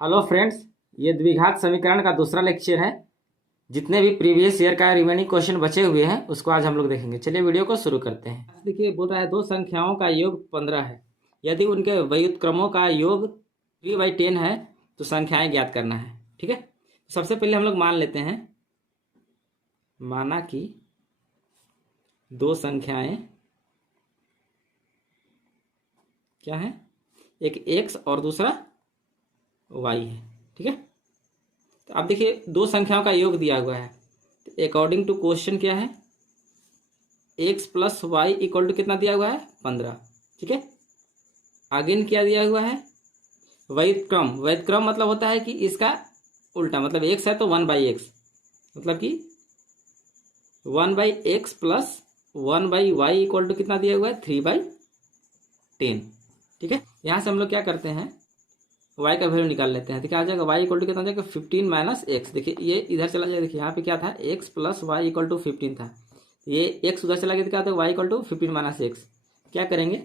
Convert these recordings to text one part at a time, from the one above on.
Hello friends, ये द्विघात समीकरण का दूसरा लेक्चर है। जितने भी प्रीवियस ईयर का रिमेनिंग क्वेश्चन बचे हुए हैं उसको आज हम लोग देखेंगे। चलिए वीडियो को शुरू करते हैं। देखिए, बोल रहा है दो संख्याओं का योग 15 है। यदि उनके व्युत्क्रमों का योग 3/10 है तो संख्याएं ज्ञात करना है। ठीक है, सबसे पहले हम लोग मान लेते हैं, माना कि दो संख्याएं क्या है, एक x और दूसरा y है। ठीक है, तो अब देखिए दो संख्याओं का योग दिया हुआ है, तो अकॉर्डिंग टू क्वेश्चन क्या है, x plus y equal to कितना दिया हुआ है, 15। ठीक है, अगेन क्या दिया हुआ है, व्युत्क्रम। व्युत्क्रम मतलब होता है कि इसका उल्टा, मतलब x है तो 1/x, मतलब कि 1/x plus 1/y equal to कितना दिया हुआ है, 3/10। ठीक है, यहाँ से हम लोग क्या करते हैं, y का वैल्यू निकाल लेते हैं। तो क्या आ जाएगा, y इक्वल टू कितना आ जाएगा, 15 माइनस एक्स। देखिए ये इधर चला जाएगा, देखिए यहाँ पे क्या था, x plus y equal to 15 था, ये x उधर चला गया तो क्या होता है, y equal to 15 minus x. क्या करेंगे,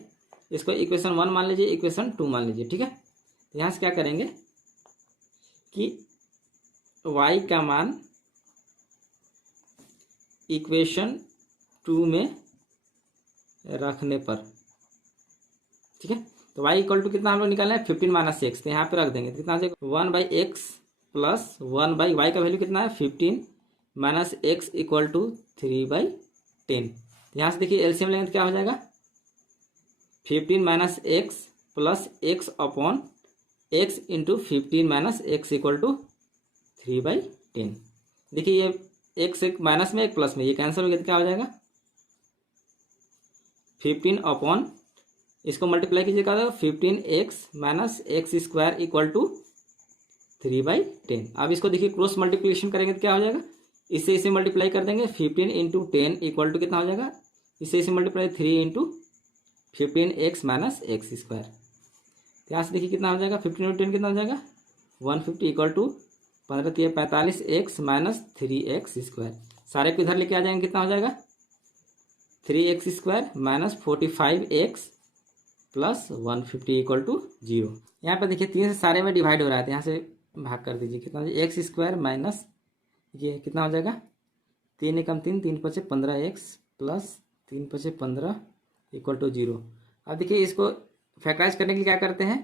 इसको इक्वेशन 1 मान लीजिए, इक्वेशन 2 मान लीजिए। ठीक है, तो यहाँ से क्या करेंगे कि y का मान इक्वेशन 2 में रखने पर, ठीक है, तो y इक्वल टू कितना हम लोग निकालना है, 15 माइनस एक्स। तो यहाँ पे रख देंगे, कितना आ जाएगा, 1/x प्लस 1/y का वैल्यू कितना है, 15 माइनस एक्स इक्वल टू 3/10। यहाँ से देखिए एलसीएम लेंगे तो क्या हो जाएगा, 15 minus x plus x upon x into 15 minus x equal to 3/10। देखिए ये एक्स एक माइनस में एक प्लस में, ये कैंसिल हो गया तो क्या हो जाएगा, 15 अपॉन, इसको मल्टीप्लाई कीजिएगा तो 15x minus x square equal to 3/10। अब इसको देखिए क्रॉस मल्टीप्लिकेशन करेंगे तो क्या हो जाएगा, इससे इसे मल्टीप्लाई कर देंगे, 15 इंटू 10 इक्वल टू कितना हो जाएगा, इससे इसे multiply 3 into 15x minus x square. यहाँ से देखिए कितना हो जाएगा, 15 इंटू 10 कितना हो जाएगा, 150 equal to 15 45x minus 3x square. सारे को इधर लेके आ जाएंगे, कितना हो जाएगा, 3x square minus 45x plus 150 equal to 0। यहाँ पर देखिए 3 से सारे में डिवाइड हो रहा है, तो यहाँ से भाग कर दीजिए, कितना हो जाएगा, एक्स स्क्वायर माइनस ये कितना हो जाएगा, 3 एकम 3, 3 पचे 15x प्लस 3 पचे 15 इक्वल टू 0। अब देखिए इसको फैक्टराइज करने के लिए क्या करते हैं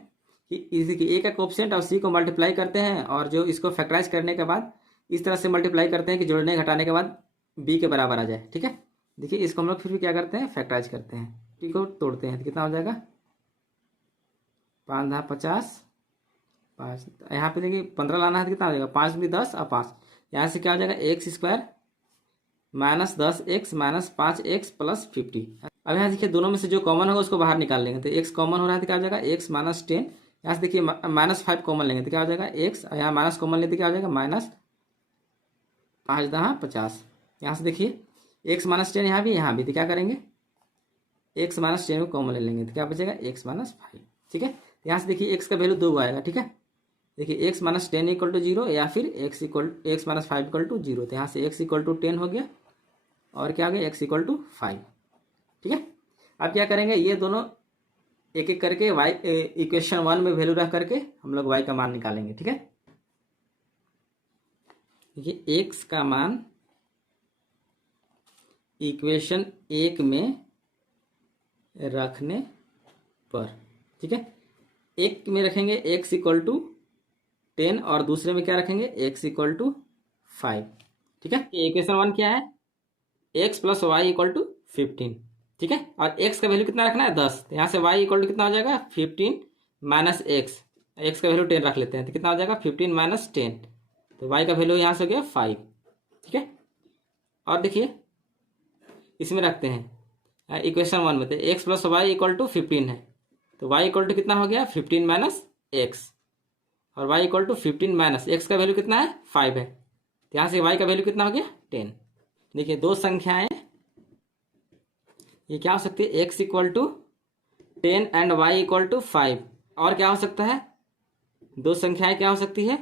कि ए का कोएफिशिएंट और सी को मल्टीप्लाई करते हैं, और जो इसको फैक्टराइज करने के बाद इस तरह से मल्टीप्लाई करते हैं कि जोड़ने घटाने के बाद बी के बराबर आ जाए। ठीक है, देखिए इसको हम लोग फिर भी क्या करते हैं, फैक्टराइज करते हैं, टी को तोड़ते हैं तो कितना हो जाएगा, 5 × 50, 5, यहाँ पे देखिए 15 लाना है तो कितना हो जाएगा, 5 भी 10 और 5, यहाँ से क्या हो जाएगा, x square minus 10x minus 5x plus 50। अब यहाँ देखिए दोनों में से जो कॉमन होगा उसको बाहर निकाल लेंगे, तो x कॉमन हो रहा है तो क्या हो जाएगा, x माइनस 10। यहाँ से देखिए -5 कॉमन लेंगे तो क्या हो जाएगा, x, यहाँ माइनस कॉमन लेते क्या हो जाएगा, माइनस 5 × 50। यहाँ से देखिए x माइनस 10 यहाँ भी, तो क्या करेंगे, x माइनस 10 को कॉमन ले लेंगे तो क्या बचेगा, x माइनस 5। ठीक है, यहाँ से देखिए x का वैल्यू 2 आएगा। ठीक है, देखिए x माइनस 10 इक्वल टू 0 या फिर x माइनस 5 इक्वल टू 0। तो यहाँ से x इक्वल टू 10 हो गया और क्या हो गया, x इक्वल टू 5। ठीक है, अब क्या करेंगे, ये दोनों एक एक करके y इक्वेशन 1 में वैल्यू रख करके हम लोग y का मान निकालेंगे। ठीक है, देखिए x का मान इक्वेशन 1 में रखने पर, ठीक है, एक में रखेंगे x इक्वल टू 10 और दूसरे में क्या रखेंगे, x इक्वल टू 5। ठीक है, इक्वेशन 1 क्या है, x plus y equal to 15। ठीक है, और x का वैल्यू कितना रखना है, 10। तो यहाँ से y इक्वल टू कितना हो जाएगा, 15 माइनस x का वैल्यू 10 रख लेते हैं तो कितना हो जाएगा, 15 माइनस 10, तो y का वैल्यू यहाँ से हो गया 5। ठीक है, और देखिए इसमें रखते हैं इक्वेशन 1 में, तो x plus y equal to 15 है, तो y इक्वल टू कितना हो गया, 15 माइनस x, और y equal to 15 minus x का वैल्यू कितना है, 5 है, तो यहाँ से y का वैल्यू कितना हो गया, 10। देखिए दो संख्याएं ये क्या हो सकती है, x equal to 10 and y equal to 5, और क्या हो सकता है, दो संख्याएं क्या हो सकती है,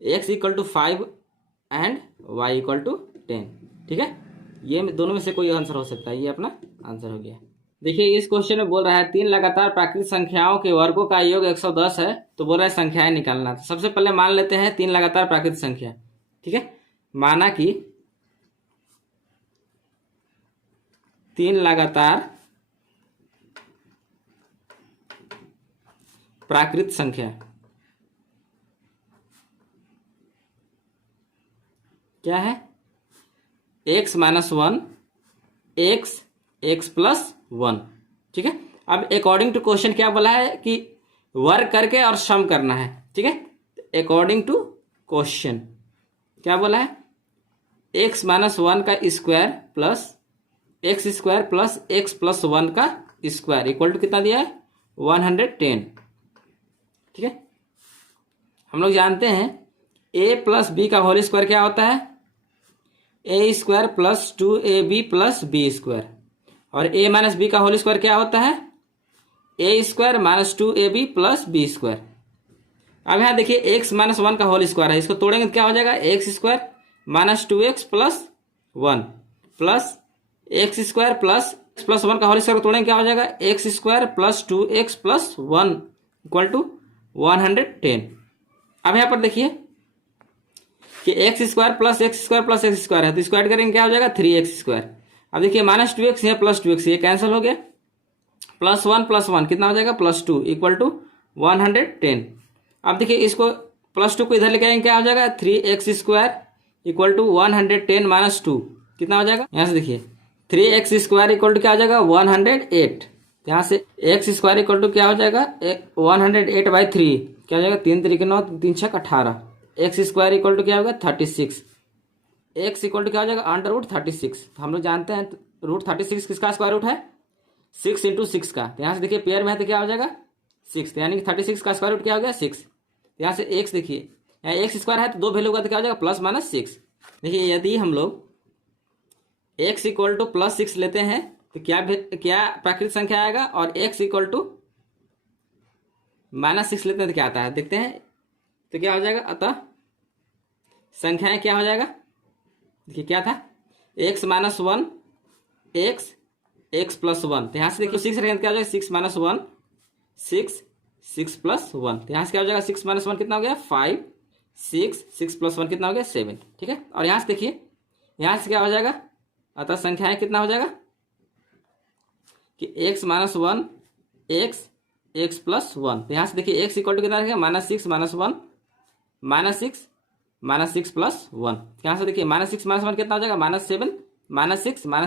x equal to 5 and y equal to 10। ठीक है, ये दोनों में से कोई आंसर हो सकता है, ये अपना आंसर हो गया। देखिए इस क्वेश्चन में बोल रहा है 3 लगातार प्राकृतिक संख्याओं के वर्गों का योग 110 है, तो बोल रहा है संख्याएं निकालना। तो सबसे पहले मान लेते हैं 3 लगातार प्राकृतिक संख्या। ठीक है, माना कि 3 लगातार प्राकृत संख्या क्या है, x माइनस 1 x प्लस 1। ठीक है, अब अकॉर्डिंग टू क्वेश्चन क्या बोला है कि वर्ग करके और सम करना है। ठीक है, अकॉर्डिंग टू क्वेश्चन क्या बोला है, x माइनस 1 का square plus x square plus x plus 1 का स्क्वायर इक्वल टू कितना दिया है, 110। ठीक है, हम लोग जानते हैं a प्लस बी का होल स्क्वायर क्या होता है, A square plus 2ab plus B square, और a माइनस बी का होल स्क्वायर क्या होता है, A square minus 2ab plus B square. अब यहाँ देखिए x माइनस 1 का होल स्क्वायर है, इसको तोड़ेंगे तो क्या हो जाएगा, x square minus 2x plus 1 plus x square plus 1 का होल स्क्वायर तोड़ेंगे क्या हो जाएगा, x square plus 2x plus 1 equal to 110। अब यहाँ पर देखिए कि x square plus x square plus x square है, तो इसको ऐड करेंगे क्या हो जाएगा, 3x स्क्वायर। अब देखिए माइनस 2x है प्लस 2x, ये कैंसिल हो गया, प्लस 1 कितना हो जाएगा, प्लस 2 इक्वल टू 110। अब देखिए इसको प्लस 2 को इधर लेके आएंगे क्या हो जाएगा, 3x square equal to 110 minus 2 कितना हो जाएगा, यहाँ से देखिए 3x स्क्वायर इक्वल टू क्या हो जाएगा, 108। यहाँ से एक्स स्क्वायर इक्वल टू क्या हो जाएगा, 108/3 क्या हो जाएगा, 3 3 9 3 6 18। एक्स स्क्वायर इक्वल टू क्या होगा, 36। एक्स इक्वल टू क्या हो जाएगा, अंडर रूट 36। तो हम लोग जानते हैं रूट 36 किसका स्क्वायर रूट है, 6 इंटू 6 का। तो यहाँ से देखिए पेयर में है तो क्या हो जाएगा 6, तो यानी कि 36 का स्क्वायर रूट क्या हो गया 6। तो यहाँ से एक्स देखिए यहाँ एक्स स्क्वायर है तो 2 वैल्यू का तो क्या हो जाएगा प्लस माइनस 6। देखिए यदि हम लोग एक्स इक्वल टू प्लस 6 लेते हैं तो क्या प्राकृतिक संख्या आएगा, और एक्स इक्वल टू माइनस 6 लेते हैं तो क्या आता है, देखते हैं तो क्या हो जाएगा, अतः संख्याएं क्या हो जाएगा, देखिए क्या था, x माइनस 1 x प्लस 1। तो यहाँ से देखिए 6 रहेंगे क्या हो जाएगा, 6 माइनस 1 6 प्लस 1। तो यहाँ से क्या हो जाएगा 6 माइनस 1 कितना हो गया 5, 6 प्लस 1 कितना हो गया 7। ठीक है, और यहाँ से देखिए यहाँ से क्या हो जाएगा, अतः संख्याएं कितना हो जाएगा कि x माइनस 1 x प्लस 1। तो यहाँ से देखिए x इक्वल टू कितना रहेगा, माइनस 6 माइनस 1 माइनस 6 प्लस 1। यहाँ से देखिए माइनस 6 माइनस 1 कितना हो जाएगा, माइनस 7 माइनस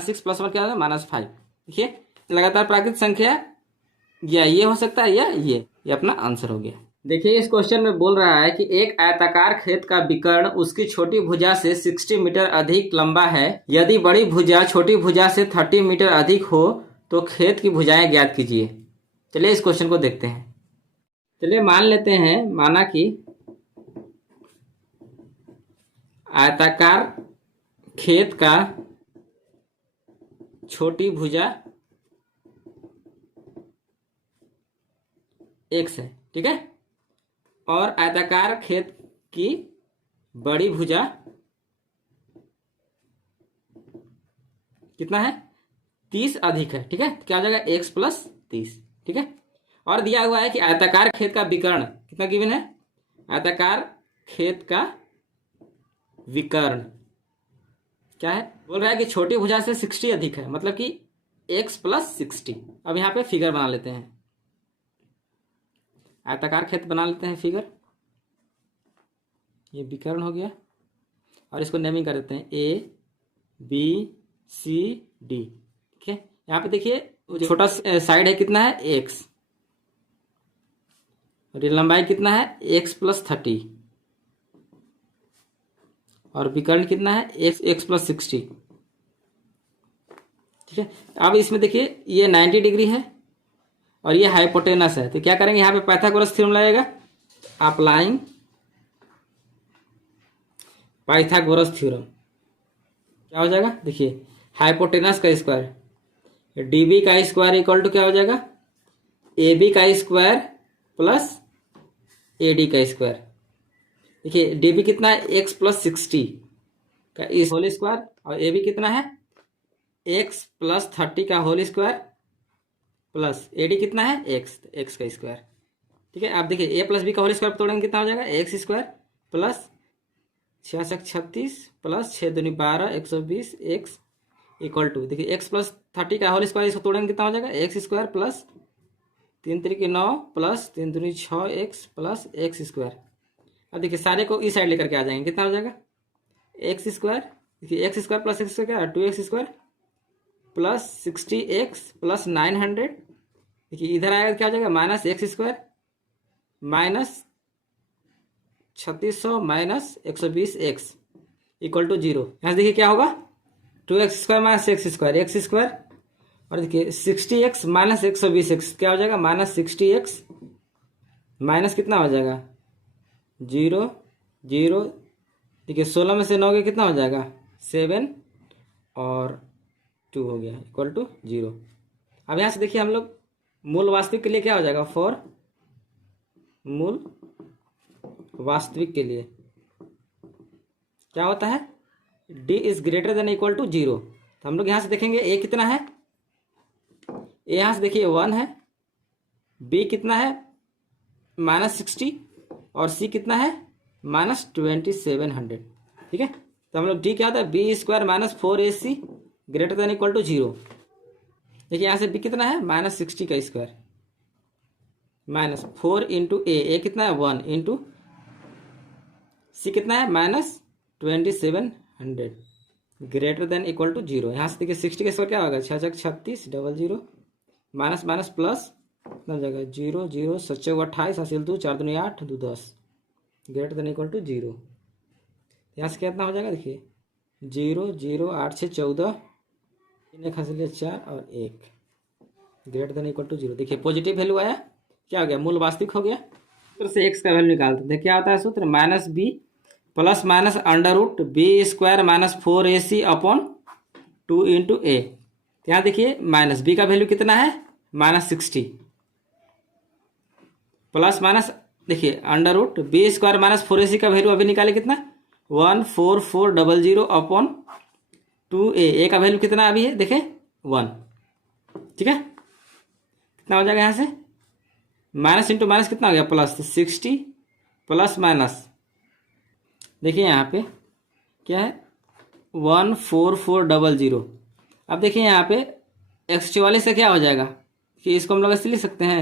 6 प्लस 1 क्या हो जाएगा, माइनस 5। देखिए लगातार प्राकृतिक संख्या या ये हो सकता है या ये अपना आंसर हो गया। देखिए इस क्वेश्चन में बोल रहा है कि एक आयताकार खेत का विकर्ण उसकी छोटी भुजा से 60 मीटर अधिक लंबा है, यदि बड़ी भुजा छोटी भुजा से 30 मीटर अधिक हो तो खेत की भुजाएं ज्ञात कीजिए। चलिए इस क्वेश्चन को देखते हैं। चलिए मान लेते हैं, माना कि आयताकार खेत का छोटी भुजा x है। ठीक है, और आयताकार खेत की बड़ी भुजा कितना है 30 अधिक है। ठीक है, क्या हो जाएगा x प्लस 30। ठीक है, और दिया हुआ है कि आयताकार खेत का विकर्ण कितना गिवन है, आयताकार खेत का विकर्ण क्या है, बोल रहा है कि छोटी भुजा से 60 अधिक है, मतलब कि x प्लस 60। अब यहाँ पे फिगर बना लेते हैं, आयताकार खेत बना लेते हैं फिगर, ये विकर्ण हो गया और इसको नेमिंग कर देते हैं ABCD। ठीक है, यहाँ पे देखिए छोटा साइड है कितना है x, और ये लंबाई कितना है x प्लस 30, और विकर्ण कितना है x प्लस 60। ठीक है, अब इसमें देखिए ये 90 डिग्री है और ये हाइपोटेनस है, तो क्या करेंगे यहाँ पे पाइथागोरस थ्योरम लगेगा, अप्लाइंग पाइथागोरस थ्योरम। क्या हो जाएगा, देखिए हाइपोटेनस का स्क्वायर DB का स्क्वायर इक्वल टू क्या हो जाएगा, AB का स्क्वायर प्लस AD का स्क्वायर। देखिए DB कितना है x प्लस 60 का इस होल स्क्वायर, और AB कितना है x प्लस 30 का whole square plus a d कितना है एक्स, एक्स का स्क्वायर। ठीक है, आप देखिए ए प्लस बी का होल स्क्वायर तोड़ेंगे कितना हो जाएगा एक्स स्क्वायर प्लस 6 36 प्लस 6 दूनी 12 120 एक्स इक्वल टू, देखिए एक्स प्लस 30 का होल स्क्वायर, इसको तोड़ेंगे कितना हो जाएगा एक्स स्क्वायर प्लस 3 3 9 प्लस 3 दूनी 6 एक्स प्लस एक्स स्क्वायर। अब देखिए सारे को इस साइड लेकर के आ जाएंगे, कितना हो जाएगा एक्स स्क्वायर, देखिए x square plus x square 2x square plus 60x plus 900, देखिए इधर आएगा क्या हो जाएगा minus x square minus 3600 minus 120 x equal to 0। यहाँ से देखिए क्या होगा 2x square minus x square और देखिए 60x माइनस 120 एक्स क्या हो जाएगा माइनस 60x माइनस कितना हो जाएगा 0 0, देखिए 16 में से 9 के कितना हो जाएगा 7 और 2 हो गया इक्वल टू 0। अब यहाँ से देखिए हम लोग मूल वास्तविक के लिए क्या हो जाएगा फॉर मूल वास्तविक के लिए क्या होता है d is greater than equal to 0। तो हम लोग यहाँ से देखेंगे a कितना है, a यहाँ से देखिए 1 है, b कितना है माइनस 60 और c कितना है माइनस 2700। ठीक है, तो हम लोग d क्या होता है b square minus 4ac greater than equal to 0। देखिए यहाँ से b कितना है माइनस 60 का स्क्वायर माइनस 4 इंटू ए कितना है 1 इंटू c कितना है minus 2700 greater than equal to 0। यहाँ से देखिए 60 का स्क्वायर क्या होगा 6 36 00 माइनस माइनस प्लस कितना हो जाएगा 0 0 7 28 हासिल 2 4 दूनी 8 2 10 ग्रेटर देन इक्वल टू 0। यहाँ से कितना हो जाएगा देखिए 0 0 8 6 14 1 हासिल 4 और 1 ग्रेटर देन इक्वल टू 0। देखिए पॉजिटिव वैल्यू आया, क्या हो गया मूल वास्तविक हो गया। सूत्र से एक्स का वैल्यू निकालते हैं, क्या होता है सूत्र minus B plus minus under root B square minus 4ac upon 2 into A. यहाँ देखिए माइनस बी का वैल्यू कितना है माइनस 60 प्लस माइनस देखिए under root B square minus 4ac का वैल्यू अभी निकाले कितना 14400 अपॉन 2a का वैल्यू कितना अभी है देखिए 1। ठीक है, कितना हो जाएगा यहाँ से माइनस इंटू माइनस कितना हो गया प्लस 60 प्लस माइनस देखिए यहाँ पे क्या है 14400। अब देखिए यहाँ पे एक्स वाले से क्या हो जाएगा कि इसको हम लोग ऐसे लिख सकते हैं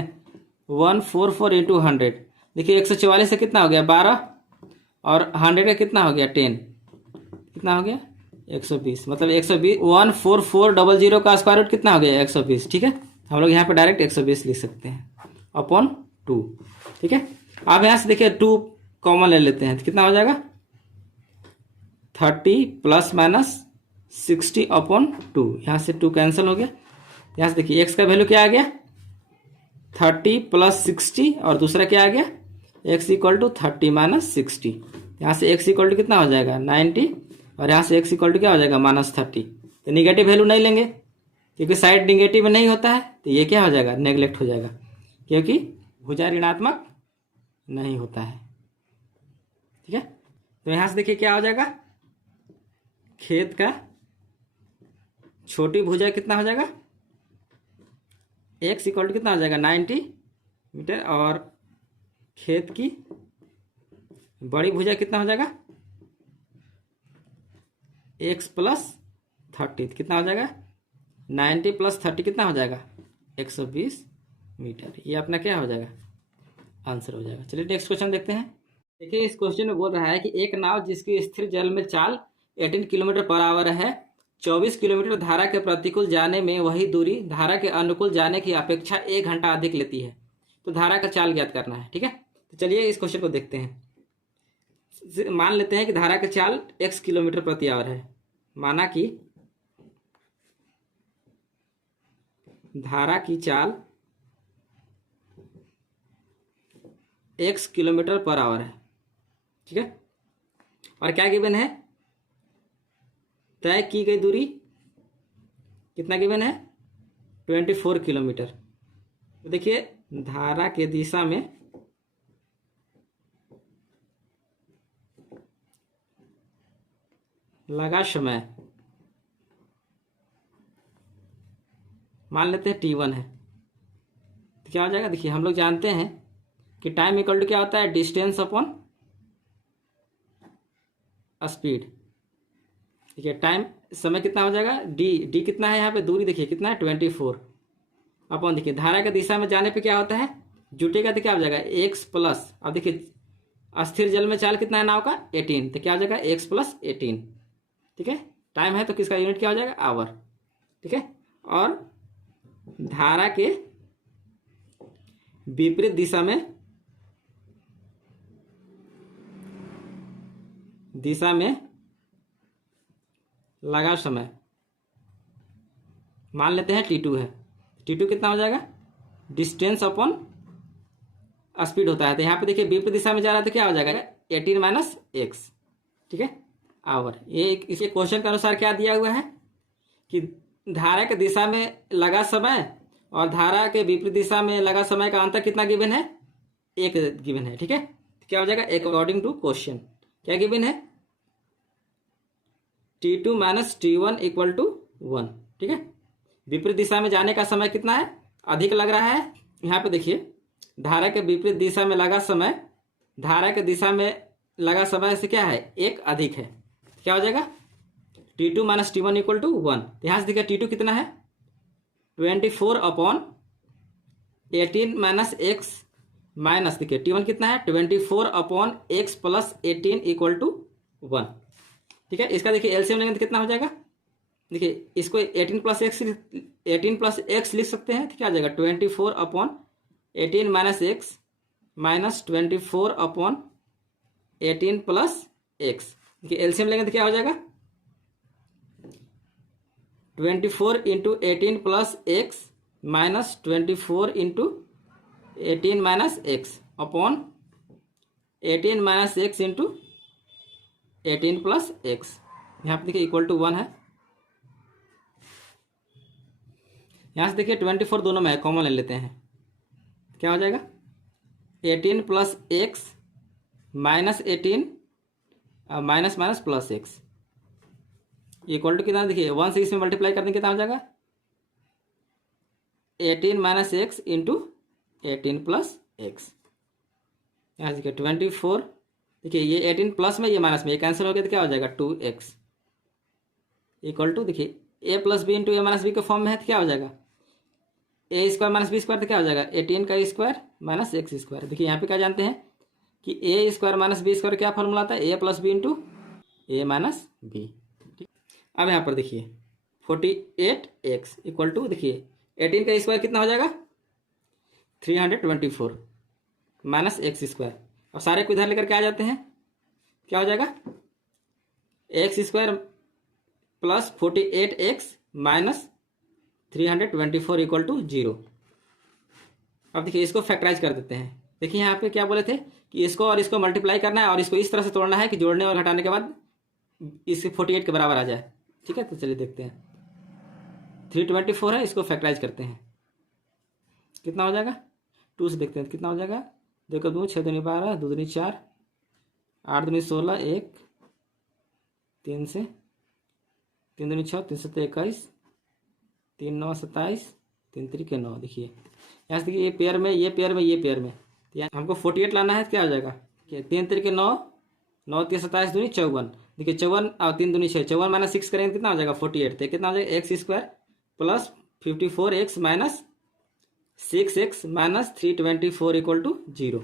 144 इंटू 100। देखिए 144 से कितना हो गया 12 और 100 का कितना हो गया 10, कितना हो गया 120, मतलब 120 14400 का स्क्वायर रूट कितना हो गया 120। ठीक है, हम लोग यहाँ पे डायरेक्ट 120 लिख सकते हैं अपॉन 2। ठीक है, अब यहाँ से देखिए 2 कॉमन ले लेते हैं तो कितना हो जाएगा 30 प्लस माइनस 60 अपॉन 2। यहाँ से 2 कैंसिल हो गया। यहाँ से देखिए x का वैल्यू क्या आ गया 30 प्लस 60 और दूसरा क्या आ गया x इक्वल टू 30 माइनस 60। यहाँ से x इक्वल टू कितना हो जाएगा 90 और यहाँ से x इक्वल टू क्या हो जाएगा माइनस 30। तो निगेटिव वैल्यू नहीं लेंगे क्योंकि साइड निगेटिव नहीं होता है, तो ये क्या हो जाएगा नेगलेक्ट हो जाएगा क्योंकि भुजा ऋणात्मक नहीं होता है। ठीक है, तो यहाँ से देखिए क्या हो जाएगा खेत का छोटी भुजा कितना हो जाएगा x इक्वल टू कितना हो जाएगा 90 मीटर और खेत की बड़ी भुजा कितना हो जाएगा x प्लस 30 कितना हो जाएगा 90 प्लस 30 कितना हो जाएगा 120 मीटर। ये अपना क्या हो जाएगा आंसर हो जाएगा। चलिए नेक्स्ट क्वेश्चन देखते हैं। देखिए इस क्वेश्चन में बोल रहा है कि एक नाव जिसकी स्थिर जल में चाल 18 किलोमीटर पर आवर है 24 किलोमीटर धारा के प्रतिकूल जाने में वही दूरी धारा के अनुकूल जाने की अपेक्षा 1 घंटा अधिक लेती है, तो धारा का चाल ज्ञात करना है। ठीक है, तो चलिए इस क्वेश्चन को देखते हैं। मान लेते हैं कि धारा का चाल x किलोमीटर प्रति आवर है, माना कि धारा की चाल x किलोमीटर पर आवर है। ठीक है, और क्या गिवन है तय की गई दूरी कितना गिवन है 24 किलोमीटर। तो देखिए धारा के दिशा में लगा समय मान लेते हैं t1 है। तो क्या हो जाएगा, देखिए हम लोग जानते हैं कि टाइम इक्वल टू क्या होता है, डिस्टेंस अपॉन स्पीड। ठीक है, टाइम समय कितना हो जाएगा, डी कितना है यहाँ पे, दूरी देखिए कितना है 24 अपॉन, देखिए धारा की दिशा में जाने पे क्या होता है, जुटेगा तो क्या हो जाएगा x प्लस, अब देखिए अस्थिर जल में चाल कितना है नाव का 18, तो क्या हो जाएगा x प्लस 18। ठीक है, टाइम है तो किसका यूनिट क्या हो जाएगा, आवर। ठीक है, और धारा के विपरीत दिशा में लगा समय मान लेते हैं t2 है, t2 कितना हो जाएगा, डिस्टेंस अपॉन स्पीड होता है, तो यहाँ पे देखिए विपरीत दिशा में जा रहा है तो क्या हो जाएगा 18 माइनस एक्स। ठीक है, आवर। ये इसे क्वेश्चन के अनुसार क्या दिया हुआ है कि धारा के दिशा में लगा समय और धारा के विपरीत दिशा में लगा समय का अंतर कितना गिवन है, एक गिवन है। ठीक है, क्या हो जाएगा, अकॉर्डिंग टू क्वेश्चन क्या गिवन है, T2 minus T1 equal to 1। ठीक है, विपरीत दिशा में जाने का समय कितना है, अधिक लग रहा है। यहाँ पे देखिए धारा के विपरीत दिशा में लगा समय धारा के दिशा में लगा समय से क्या है, एक अधिक है, क्या हो जाएगा T2 minus T1 equal to 1। यहाँ से देखिए T2 कितना है 24 अपॉन 18 माइनस एक्स माइनस देखिए T1 कितना है 24 upon x plus 18 equal to 1। ठीक है, इसका देखिए एलसीएम लेंगे तो कितना हो जाएगा, देखिए इसको 18 प्लस एक्स लिख सकते हैं, तो क्या आ जाएगा 24 upon 18 minus x minus 24 upon 18 plus x. देखिए एलसीएम लेंगे तो क्या हो जाएगा 24 into 18 plus x minus 24 into 18 minus x upon 18 minus x into 18 plus x. यहाँ पे देखिए इक्वल टू 1 है। यहाँ से देखिए 24 दोनों में है, कॉमन ले लेते हैं, क्या हो जाएगा 18 plus x minus 18 minus minus plus x equal to कितना, देखिए 1 से इसमें मल्टीप्लाई करने कितना हो जाएगा 18 minus x into 18 plus x. यहाँ देखिए 24, देखिए ये 18 प्लस में ये माइनस में ये कैंसिल हो गया तो क्या हो जाएगा 2x इक्वल टू, देखिए ए प्लस बी इंटू ए माइनस बी के फॉर्म में है तो क्या हो जाएगा ए स्क्वायर माइनस बी स्क्वायर, तो क्या हो जाएगा 18 का स्क्वायर माइनस एक्स स्क्वायर। देखिए यहाँ पे क्या जानते हैं कि ए स्क्वायर माइनस बी स्क्वायर क्या फॉर्मूला आता है, ए प्लस बी इंटू ए माइनस बी। ठीक, अब यहाँ पर देखिए 48x इक्वल टू, देखिए 18 का स्क्वायर कितना हो जाएगा 324 माइनस एक्स स्क्वायर, और सारे को इधर लेकर के आ जाते हैं, क्या हो जाएगा x square plus 48x minus 324 equal to 0। अब देखिए इसको फैक्टराइज कर देते हैं। देखिए यहाँ पे क्या बोले थे कि इसको और इसको मल्टीप्लाई करना है और इसको इस तरह से तोड़ना है कि जोड़ने और घटाने के बाद इससे 48 के बराबर आ जाए। ठीक है, तो चलिए देखते हैं 324 है, इसको फैक्टराइज करते हैं कितना हो जाएगा 2 से देखते हैं कितना हो जाएगा, देखो 2 6 दूनी 12 2 दूनी 4 8 दूनी 16 1 3 से 3 दूनी 6 3 7 21 3 9 27 3 3 9। देखिए यहाँ से देखिए ये पेयर में ये पेयर में ये पेयर में, तो यहाँ हमको 48 लाना है तो क्या हो जाएगा 3 3 9 9 3 27 दूनी 54। देखिए 54 और 3 दूनी 6, 54 माइनस 6 करेंगे कितना हो जाएगा 48, तो कितना हो जाएगा x square plus 54x minus 6x minus 324 equal to 0।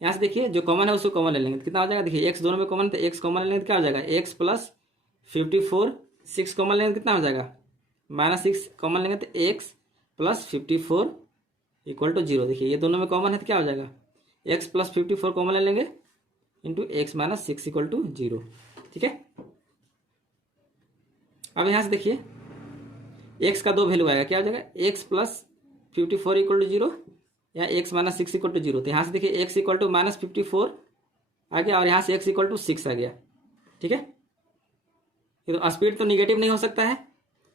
यहाँ से देखिए जो कॉमन है उसको कॉमन ले लेंगे तो कितना हो जाएगा, देखिए एक्स दोनों में कॉमन है तो एक्स कॉमन ले लेंगे तो क्या हो जाएगा एक्स प्लस 54 6 कॉमन लेंगे तो कितना हो जाएगा माइनस 6 कॉमन लेंगे तो एक्स प्लस 54 इक्वल टू 0। देखिए ये दोनों में कॉमन है तो क्या हो जाएगा एक्स प्लस 54 कॉमन ले लेंगे into x minus 6 equal to 0। ठीक है, अब यहाँ से देखिए एक्स का 2 वैल्यू आएगा, क्या हो जाएगा एक्स प्लस 54 इक्वल टू 0 या एक्स माइनस 6 इक्वल टू 0। तो यहाँ से देखिए एक्स इक्वल टू माइनस 54 आ गया और यहाँ से एक्स इक्वल टू 6 आ गया। ठीक है, ये तो स्पीड तो निगेटिव नहीं हो सकता है,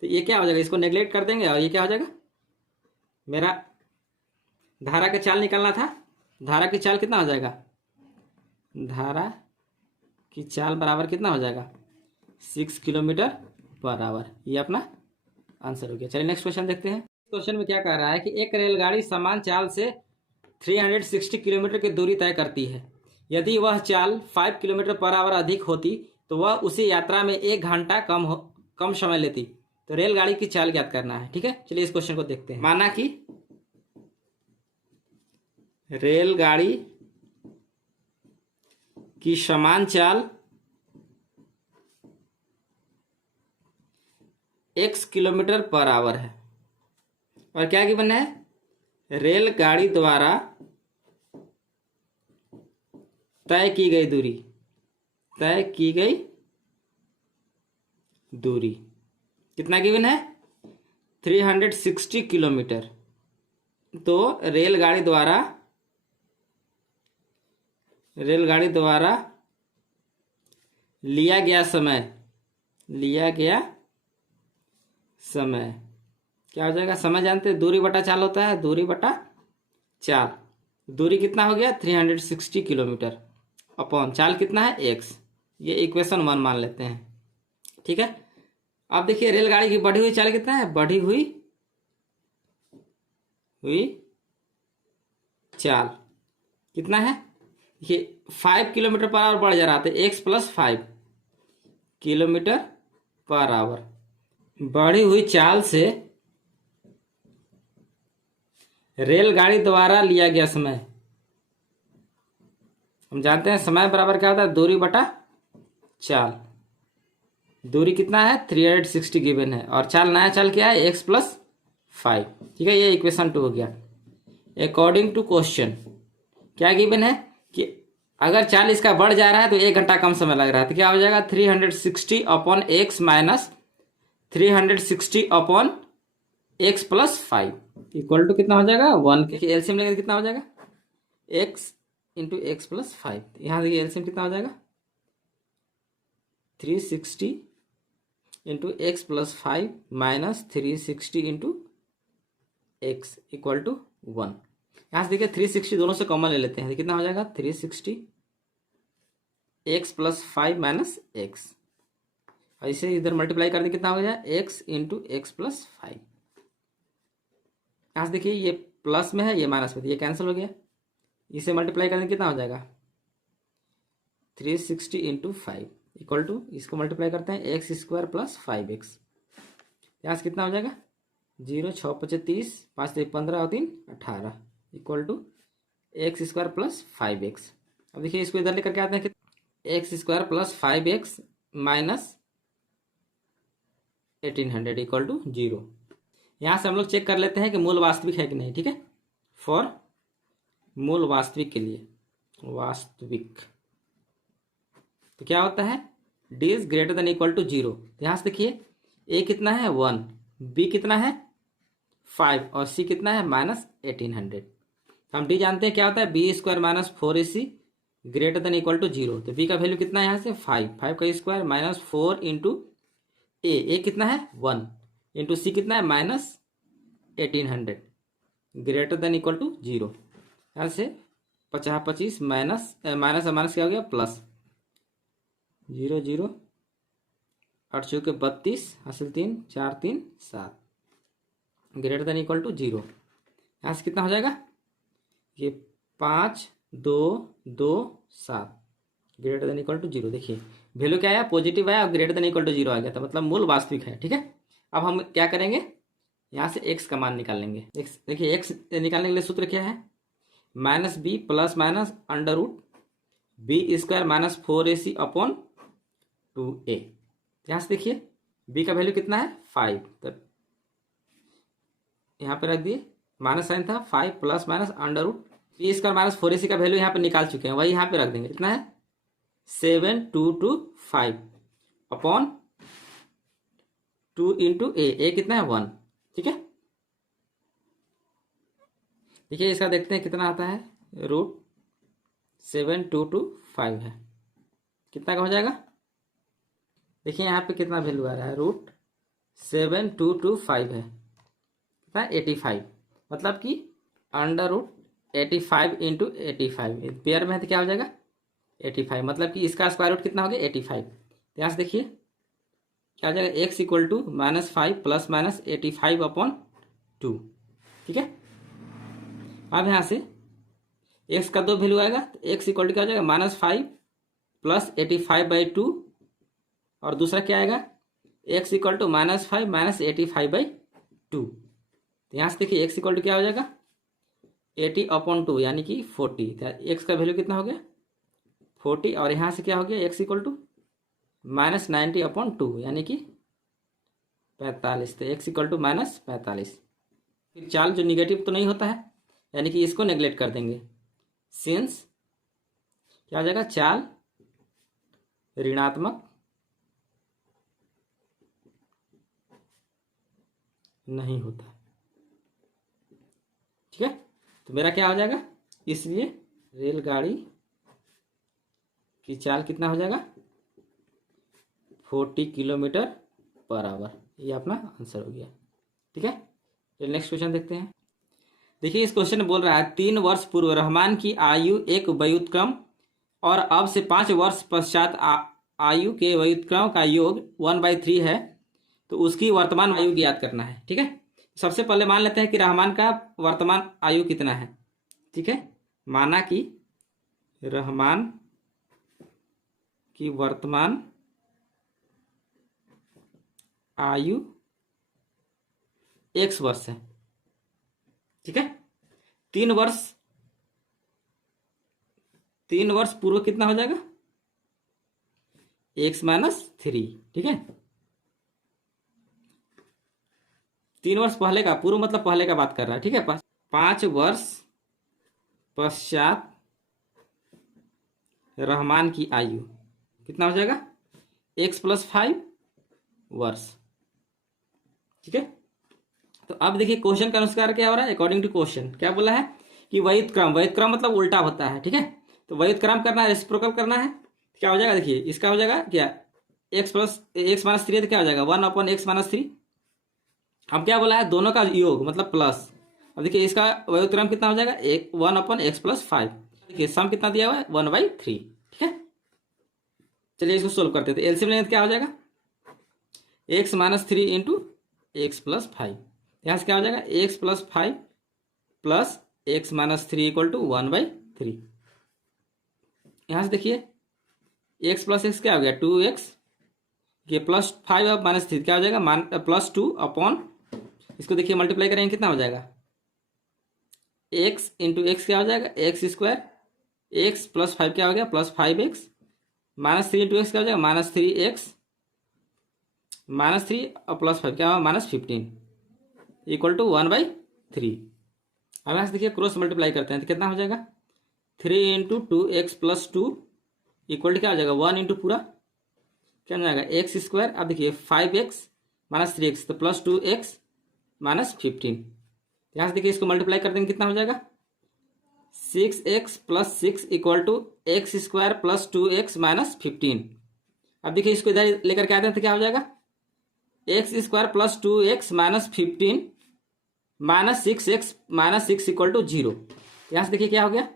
तो ये क्या हो जाएगा इसको नेग्लेक्ट कर देंगे और ये क्या हो जाएगा, मेरा धारा का चाल निकालना था, धारा की चाल कितना हो जाएगा, धारा की चाल बराबर कितना हो जाएगा 6 किलोमीटर पर आवर। ये अपना आंसर हो गया। चलिए नेक्स्ट क्वेश्चन देखते हैं। क्वेश्चन में क्या कह रहा है कि एक रेलगाड़ी समान चाल से 360 किलोमीटर की दूरी तय करती है। यदि वह चाल 5 किलोमीटर पर आवर अधिक होती तो वह उसी यात्रा में 1 घंटा कम समय लेती। तो रेलगाड़ी की चाल ज्ञात करना है। ठीक है, चलिए इस क्वेश्चन को देखते हैं। माना कि रेलगाड़ी की समान चाल x किलोमीटर पर आवर है और क्या गिवन है, रेलगाड़ी द्वारा तय की गई दूरी कितना गिवन है, 360 किलोमीटर। तो रेलगाड़ी द्वारा लिया गया समय क्या हो जाएगा, समय जानते हैं दूरी बटा चाल होता है, दूरी बटा चाल। दूरी कितना हो गया 360 किलोमीटर अपॉन चाल कितना है x। ये इक्वेशन 1 मान लेते हैं। ठीक है, अब देखिए रेलगाड़ी की बढ़ी हुई चाल कितना है, बढ़ी हुई चाल कितना है, ये 5 किलोमीटर पर आवर बढ़ जा रहा था, x + 5 किलोमीटर पर आवर। बढ़ी हुई चाल से रेलगाड़ी द्वारा लिया गया समय, हम जानते हैं समय बराबर क्या होता है, दूरी बटा चाल। दूरी कितना है 360 गिवन है और चाल नया चाल क्या है x + 5। ठीक है, ये इक्वेशन 2 हो गया। अकॉर्डिंग टू क्वेश्चन क्या गिवन है कि अगर चाल इसका बढ़ जा रहा है तो 1 घंटा कम समय लग रहा है, तो क्या हो जाएगा 360 upon x minus 360 upon x + 5 equal to कितना हो जाएगा 1। एलसीएम लेंगे कितना हो जाएगा, x इंटू x + 5। यहाँ देखिए एलसीएम कितना हो जाएगा, 360 into x + 5 minus 360 into x equal to 1। यहाँ से देखिए 360 दोनों से कॉमन ले लेते हैं, कितना हो जाएगा 360 x + 5 माइनस x, ऐसे इधर मल्टीप्लाई कर दें कितना हो गया x इंटू x + 5। यहाँ से देखिए ये प्लस में है, ये माइनस में, ये कैंसिल हो गया। इसे मल्टीप्लाई कर दें कितना हो जाएगा 360 इंटू 5 इक्वल टू, इसको मल्टीप्लाई करते हैं x² + 5x। यहाँ से कितना हो जाएगा 0 6 5 30 5 3 15 और 3 18 इक्वल टू x² + 5x। अब देखिए इसको इधर लेकर के आते हैं कि x² + 5x minus 1800 equal to 0। यहाँ से हम लोग चेक कर लेते हैं कि मूल वास्तविक है कि नहीं। ठीक है, फॉर मूल वास्तविक के लिए वास्तविक तो क्या होता है d is greater than equal to 0। यहाँ से देखिए a कितना है 1, b कितना है 5 और c कितना है -1800। हम d जानते हैं क्या होता है b² - 4ac greater than equal to 0। तो b का वैल्यू कितना है यहाँ से 5 का स्क्वायर माइनस 4 इंटू a कितना है 1 इंटू c कितना है -1800 ग्रेटर देन इक्वल टू 0। यहाँ से 50 25 माइनस माइनस क्या हो गया प्लस 0 0 8 चौके 32 हासिल 3 4 3 7 ग्रेटर देन इक्वल टू 0। यहाँ से कितना हो जाएगा ये 5 2 2 7 ग्रेटर देन इक्वल टू 0। देखिए वैल्यू क्या आया पॉजिटिव आया और ग्रेटर देन इक्वल टू 0 आ गया था, मतलब मूल वास्तविक है। ठीक है, अब हम क्या करेंगे यहाँ से x का मान निकाल लेंगे। x देखिए x निकालने के लिए सूत्र क्या है -b plus minus √b² - 4ac upon 2a। यहाँ से देखिए b का वैल्यू कितना है 5, तो यहाँ पे रख दिए माइनस साइन था 5 प्लस माइनस √b² - 4ac का वैल्यू यहाँ पे निकाल चुके हैं, वही यहाँ पे रख देंगे। कितना है 7225 अपॉन 2 इंटू a कितना है 1। ठीक है, देखिए इसका देखते हैं कितना आता है √7225 है, कितना का हो जाएगा। देखिए यहाँ पे कितना वैल्यू आ रहा है √7225 है कितना 85, मतलब कि √85 इंटू 85 पेयर में है तो क्या हो जाएगा 85, मतलब कि इसका स्क्वायर रूट कितना हो गया 85। तो यहाँ से देखिए क्या हो जाएगा x equal to -5 plus minus 85 upon 2। ठीक है, अब यहाँ से x का 2 वैल्यू आएगा तो x इक्वल टू क्या हो जाएगा -5 प्लस 85/2, और दूसरा क्या आएगा x इक्वल टू -5 माइनस 85/2। तो यहाँ से देखिए x इक्वल टू क्या हो जाएगा 80/2 यानी कि 40। तो x का वैल्यू कितना हो गया 40, और यहाँ से क्या हो गया x इक्वल टू -90/2 यानी कि 45। तो x इक्वल टू -45। फिर चाल जो निगेटिव तो नहीं होता है, यानी कि इसको नेग्लेक्ट कर देंगे। सिंस क्या हो जाएगा चाल ऋणात्मक नहीं होता। ठीक है, तो मेरा क्या हो जाएगा, इसलिए रेलगाड़ी की चाल कितना हो जाएगा 40 km/h। ये अपना आंसर हो गया। ठीक है, चलिए नेक्स्ट क्वेश्चन देखते हैं। देखिए इस क्वेश्चन में बोल रहा है 3 वर्ष पूर्व रहमान की आयु एक व्युत्क्रम और अब से 5 वर्ष पश्चात आयु के व्युत्क्रम का योग 1/3 है, तो उसकी वर्तमान आयु ज्ञात करना है। ठीक है, सबसे पहले मान लेते हैं कि रहमान का वर्तमान आयु कितना है। ठीक है, माना कि रहमान की वर्तमान आयु x वर्ष है। ठीक है, 3 वर्ष पूर्व कितना हो जाएगा x - 3। ठीक है, 3 वर्ष पहले का, पूर्व मतलब पहले का बात कर रहा है। ठीक है, 5 वर्ष पश्चात रहमान की आयु कितना हो जाएगा x + 5 वर्ष। ठीक है, तो अब देखिए क्वेश्चन के अनुसार क्या हो रहा है, अकॉर्डिंग टू क्वेश्चन क्या बोला है कि व्युत्क्रम मतलब उल्टा होता है। ठीक है, तो व्युत्क्रम करना है, रेसिप्रोकल करना है, क्या हो जाएगा देखिए इसका हो जाएगा क्या x - 3 तो क्या हो जाएगा 1/x - 3। अब क्या बोला है दोनों का योग मतलब प्लस। अब देखिए इसका व्युत्क्रम कितना हो जाएगा 1/x + 5। देखिए सम कितना दिया हुआ है 1/3। ठीक है, चलिए इसको सोल्व करते हैं। तो एलसीएम लेंगे तो क्या हो जाएगा x - 3 इंटू x + 5। यहाँ से क्या हो जाएगा x + 5 plus x - 3 equal to 1/3। यहाँ से देखिए x + x क्या हो गया 2x, ये +5 और -3 क्या हो जाएगा +2 अपॉन, इसको देखिए मल्टीप्लाई करेंगे कितना हो जाएगा x इंटू एक्स क्या हो जाएगा x², x + 5 क्या हो गया +5x, -3 इंटू एक्स क्या हो जाएगा -3x, -3 और +5 क्या होगा -15 इक्वल टू 1/3। अब यहाँ से देखिए क्रॉस मल्टीप्लाई करते हैं तो कितना हो जाएगा 3 इंटू 2x + 2 इक्वल टू क्या हो जाएगा 1 इंटू पूरा क्या हो जाएगा x²। अब देखिए 5x - 3x तो +2x -15। यहाँ से देखिए इसको मल्टीप्लाई कर देंगे कितना हो जाएगा 6x + 6 equal to x² + 2x -15। अब देखिए इसको इधर लेकर के आते हैं तो क्या हो जाएगा x² + 2x -15 -6x -6 equal to 0। यहाँ से देखिए क्या हो गया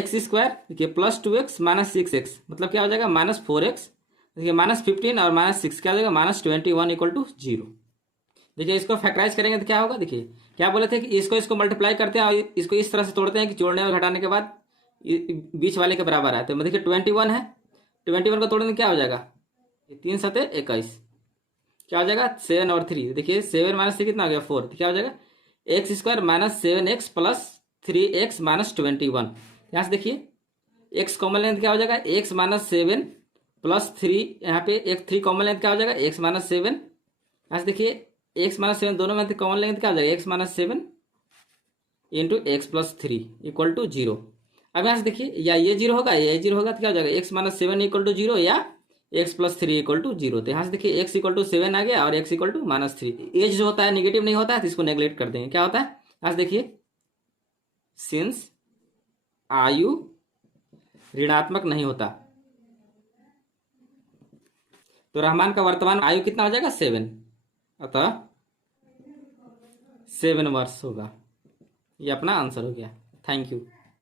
x² देखिए +2x -6x मतलब क्या हो जाएगा -4x। देखिए -15 और -6 क्या हो जाएगा -21 इक्वल टू 0। देखिए इसको फैक्टराइज करेंगे तो क्या होगा, देखिए क्या बोले थे कि इसको मल्टीप्लाई करते हैं और इसको इस तरह से तोड़ते हैं कि जोड़ने और घटाने के बाद बीच वाले के बराबर है। तो देखिए 21 है, 21 को तोड़ने क्या हो जाएगा 3 × 7 = 21 क्या हो जाएगा 7 और 3। देखिए 7 - 3 कितना हो गया 4, तो क्या हो जाएगा x² -7x + 3x -21। यहाँ से देखिए x कॉमन लेंथ क्या हो जाएगा x - 7 + 3, यहाँ पे एक 3 कॉमन लेंथ क्या हो जाएगा x - 7। यहाँ से देखिए x - 7 दोनों में कॉमन लेंथ क्या हो जाएगा x - 7 into x + 3 equal to 0। अब यहाँ से देखिए या ये 0 होगा या ये 0 होगा तो क्या हो जाएगा x - 7 इक्वल टू 0 या x + 3 इक्वल टू 0। तो यहाँ से देखिए x इक्वल टू 7 आ गया और x इक्वल टू -3। एज जो होता है निगेटिव नहीं होता है तो इसको नेग्लेक्ट कर देंगे। क्या होता है यहाँ से देखिए सिंस आयु ऋणात्मक नहीं होता तो रहमान का वर्तमान आयु कितना हो जाएगा 7, अतः 7 वर्ष होगा। ये अपना आंसर हो गया। Thank you.